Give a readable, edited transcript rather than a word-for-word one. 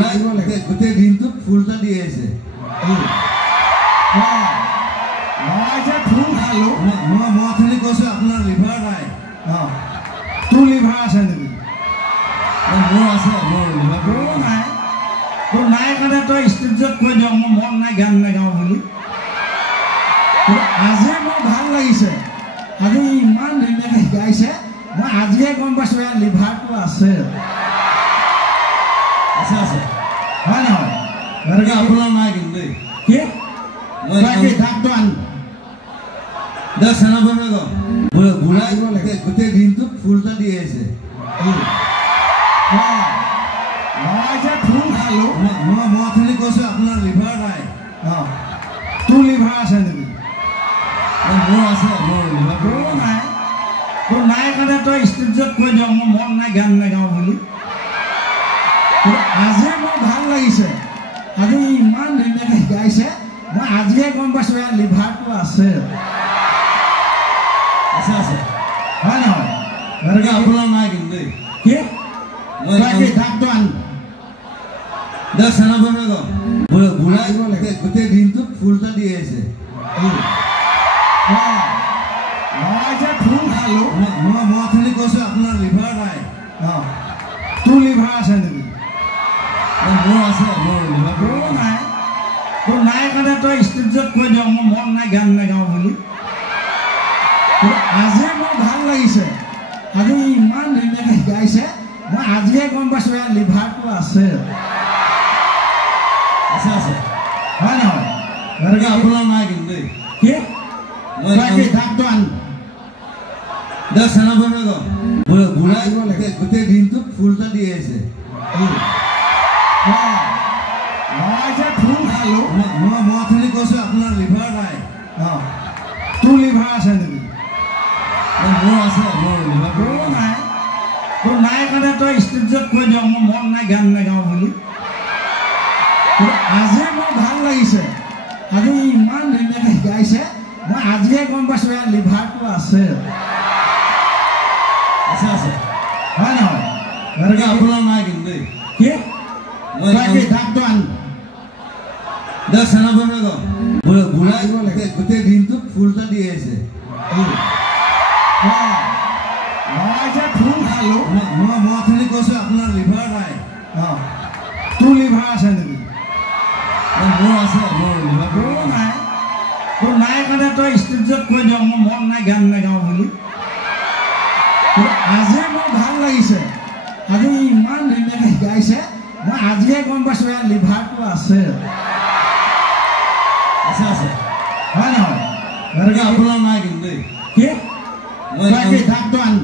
ঘূৰাই গোটেই দিনটোত ফুলটা দি আছে ফুল খালো মই অথনি কৈছো আপোনাৰ লিভাৰ নাই তোৰ লিভাৰ আছে নেকি মোৰ আছে মোৰ লিভাৰ তোৰ নাই তোৰ নাই কাৰণে তই ষ্টেজত কৈ দিয় মোৰ মন নাই গান নাগাওঁ বুলি আজি মোৰ ভাল লাগিছে আজি ইমান ধুনীয়াকৈ গাইছে মই আজিয়ে গম পাইছোঁ ইয়াৰ লিভাৰটো আছে আছে আছে হয় নহয় গতিকে আপোনাৰ নাই কিন্তু দেই কি ঢাকটো আন ঘূৰাই গোটেই দিনটোত ফুলটা দি আছে ফুল খালো মই অথনি কৈছো আপোনাৰ লিভাৰ নাই তোৰ লিভাৰ আছে নেকি মোৰ আছে মোৰ লিভাৰ তোৰ নাই তোৰ নাই কাৰণে তই ষ্টেজত কৈ দিয় মোৰ মন নাই গান নাগাওঁ বুলি আজি মোৰ ভাল লাগিছে আজি ইমান ধুনীয়াকৈ গাইছে মই আজিয়ে গম পাইছোঁ ইয়াৰ লিভাৰটো আছে আছে আছে হয় নহয় গতিকে আপোনাৰ নাই কিন্তু দেই কি ঢাকটো আন ঘূৰাই গোটেই দিনটোত ফুলটা দি আছে ফুল খালো মই অথনি কৈছো আপোনাৰ লিভাৰ নাই তোৰ লিভাৰ আছে নেকি মোৰ আছে মোৰ লিভাৰ তোৰ নাই তোৰ নাই কাৰণে তই ষ্টেজত কৈ দিয় মোৰ মন নাই গান নাগাওঁ বুলি আজি মোৰ ভাল লাগিছে আজি ইমান ধুনীয়াকৈ গাইছে মই আজিয়ে গম পাইছোঁ ইয়াৰ লিভাৰটো আছে আছে আছে হয় নহয় গতিকে আপোনাৰ নাই কিন্তু দেই কি ঢাকটো আন ঘূৰাই গোটেই দিনটোত ফুলটা দি আছে ফুল খালো মই অথনি কৈছো আপোনাৰ লিভাৰ নাই তোৰ লিভাৰ আছে নেকি মোৰ আছে মোৰ লিভাৰ তোৰ নাই তোৰ নাই কাৰণে তই ষ্টেজত কৈ দিয় মোৰ মন নাই গান নাগাওঁ বুলি আজি মোৰ ভাল লাগিছে আজি ইমান ধুনীয়াকৈ গাইছে মই আজিয়ে গম পাইছোঁ ইয়াৰ লিভাৰটো আছে আছে আছে হয় নহয় গতিকে আপোনাৰ নাই কিন্তু দেই কি ঢাকটো আন ঘূৰাই গোটেই দিনটোত ফুলটা দি আছে ফুল খালো মই অথনি কৈছো আপোনাৰ লিভাৰ নাই তোৰ লিভাৰ আছে নেকি মোৰ আছে মোৰ লিভাৰ তোৰ নাই তোৰ নাই কাৰণে তই ষ্টেজত কৈ দিয় মোৰ মন নাই গান নাগাওঁ বুলি আজি মোৰ ভাল লাগিছে আজি ইমান ধুনীয়াকৈ গাইছে মই আজিয়ে গম পাইছোঁ ইয়াৰ লিভাৰটো আছে আছে আছে হয় নহয় গতিকে আপোনাৰ নাই কিন্তু দেই কি ঢাকটো আন